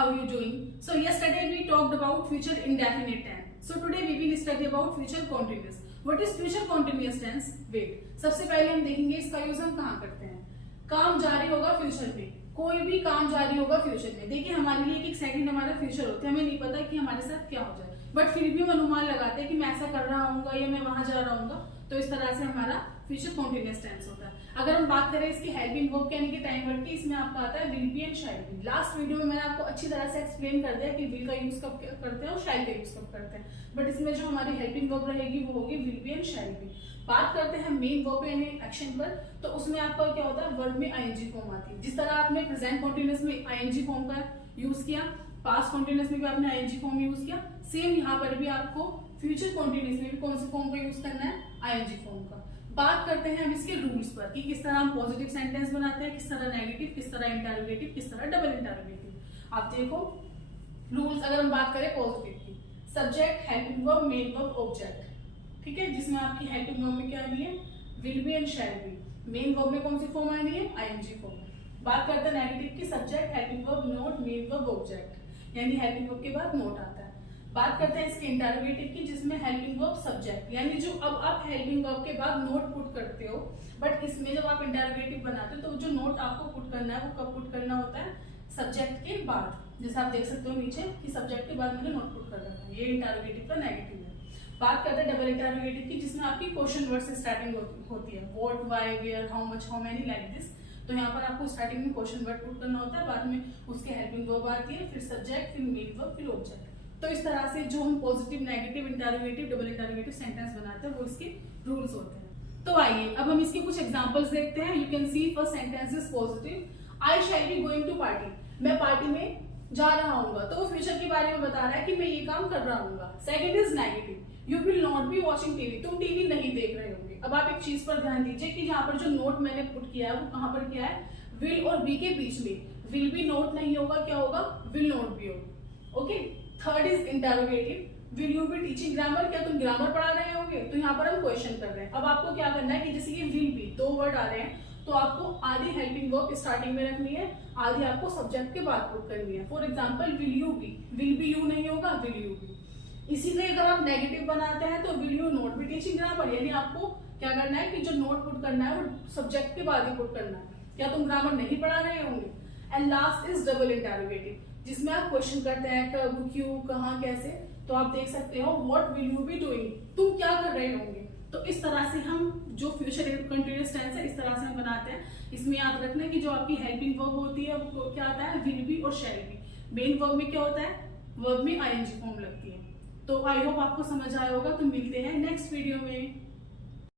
how you doing? So yesterday we talked about future indefinite tense. So today we will study about future continuous. What is future continuous tense? Wait. सबसे पहले हम देखेंगे इसका use हम कहाँ करते हैं. काम जारी होगा फ्यूचर में, कोई भी काम जारी होगा फ्यूचर में. देखिए हमारे लिए एक सेकंड हमारा फ्यूचर होता है, हमें नहीं पता कि हमारे साथ क्या हो जाए, बट फिर भी हम अनुमान लगाते हैं कि मैं ऐसा कर रहा हूँ या मैं वहां जा रहा हूँ. तो इस तरह से हमारा फ्यूचर कॉन्टिन्यूअस टेंस होता है. अगर हम बात करें इसकी हेल्पिंग वर्ब यानी कि टाइम वर्ब की, इसमें आपका आता है will be and shall be. Last video में मैंने आपको अच्छी तरह से एक्सप्लेन कर दिया कि विल का यूज कब करते हैं और शैल का यूज कब करते हैं, बट इसमें जो हमारी हेल्पिंग वर्ब रहेगी वो होगी will be and shall be. बात करते हैं मेन वर्ब यानी एक्शन पर, तो उसमें आपका क्या होता है, वर्ब में आईएनजी फॉर्म आती है. जिस तरह आपने प्रेजेंट कॉन्टिन्यूअस में आईएनजी फॉर्म का यूज किया, पास्ट कॉन्टिन्यूअस में भी आपने आईएनजी फॉर्म यूज किया, सेम यहाँ पर भी आपको फ्यूचर कॉन्टिन्यूअस में भी कौन से फॉर्म का यूज करना है, आईएनजी फॉर्म का. बात करते हैं हम इसके रूल्स पर कि किस तरह हम पॉजिटिव सेंटेंस बनाते हैं, किस तरह नेगेटिव, किस तरह इंटरोगेटिव, किस तरह डबल इंटरोगेटिव. आप देखो रूल्स. अगर हम बात करें पॉजिटिव की, subject, helping verb, main verb, object. ठीक है, जिसमें आपकी हेल्पिंग वर्ब में क्या आनी है, will be and shall be. Main verb में कौन सी फॉर्म आनी है, आईएनजी फॉर्म. बात करते हैं नेगेटिव की, subject, helping verb, note, main verb, object, यानी हेल्पिंग वर्ब के बाद नोट आता है. बात करते हैं इसके इंटरोगेटिव की, जिसमें हेल्पिंग वर्ब, सब्जेक्ट, यानी जो अब आप हेल्पिंग वर्ब के बाद नोट पुट करते हो, बट इसमें जब आप इंटरोगेटिव बनाते हो तो जो नोट आपको पुट करना है वो कब पुट करना होता है, सब्जेक्ट के बाद. जैसे आप देख सकते हो नीचे कि सब्जेक्ट के बाद मैंने नोट पुट कर रखा है. ये इंटरोगेटिव का नेगेटिव है. बात करते हैं डबल इंटरोगेटिव की, जिसमें आपकी क्वेश्चन वर्ड से स्टार्टिंग होती है. What, why, where, how much, how many, like this. तो यहाँ पर आपको स्टार्टिंग में क्वेश्चन वर्ड पुट करना होता है, बाद में उसके हेल्पिंग वर्ब आती है, फिर सब्जेक्ट, फिर मेन वर्ब, फिर ऑब्जेक्ट. तो इस तरह से जो हम positive, negative, interrogative, double interrogative sentence बनाते हैं वो इसके रूल्स होते हैं. तो आइए अब हम इसके कुछ एग्जांपल्स देखते हैं. You can see first sentence is positive, I shall be going to party. मैं पार्टी में जा रहा हूँ, तो वो फ्यूचर के बारे में बता रहा है कि मैं ये काम कर रहा हूँ. Second is negative, you will not be watching TV. तुम टीवी नहीं देख रहे होंगे. अब आप एक चीज पर ध्यान दीजिए कि यहाँ पर जो नोट मैंने पुट किया है वो कहाँ पर किया है, विल और बी के बीच में. विल बी नोट नहीं होगा, क्या होगा, विल नॉट बी होगा. Okay. Third is interrogative, will you be teaching grammar. क्या तुम ग्रामर पढ़ा रहे होंगे. तो यहाँ पर हम क्वेश्चन कर रहे हैं. अब आपको क्या करना है कि जैसे ये विल बी, दो वर्ड आ रहे हैं, तो आपको आधी हेल्पिंग वर्ब स्टार्टिंग में रखनी है, आधी आपको सब्जेक्ट के बाद पुट करनी है. For example will you be, will be you नहीं होगा, विल यू बी. इसी से अगर आप नेगेटिव बनाते हैं तो will you not be teaching grammar, यानी आपको क्या करना है कि जो नोट पुट करना है वो सब्जेक्ट के बाद ही पुट करना है. क्या तुम ग्रामर नहीं पढ़ा रहे होंगे. And last is double interrogative, जिसमें आप क्वेश्चन करते हैं कब, क्यों, कहाँ, कैसे. तो आप देख सकते हो what will you be doing, तुम क्या कर रहे होंगे. तो इस तरह से हम जो फ्यूचर कंटिन्यूअस टेंस है इस तरह से हम बनाते हैं. इसमें याद रखना कि जो आपकी हेल्पिंग वर्ब होती है वो क्या आता है, विल बी और शैल बी. मेन वर्ब में क्या होता है, वर्ब में आईएनजी फॉर्म लगती है. तो आई होप आपको समझ आया होगा. तो मिलते हैं नेक्स्ट वीडियो में.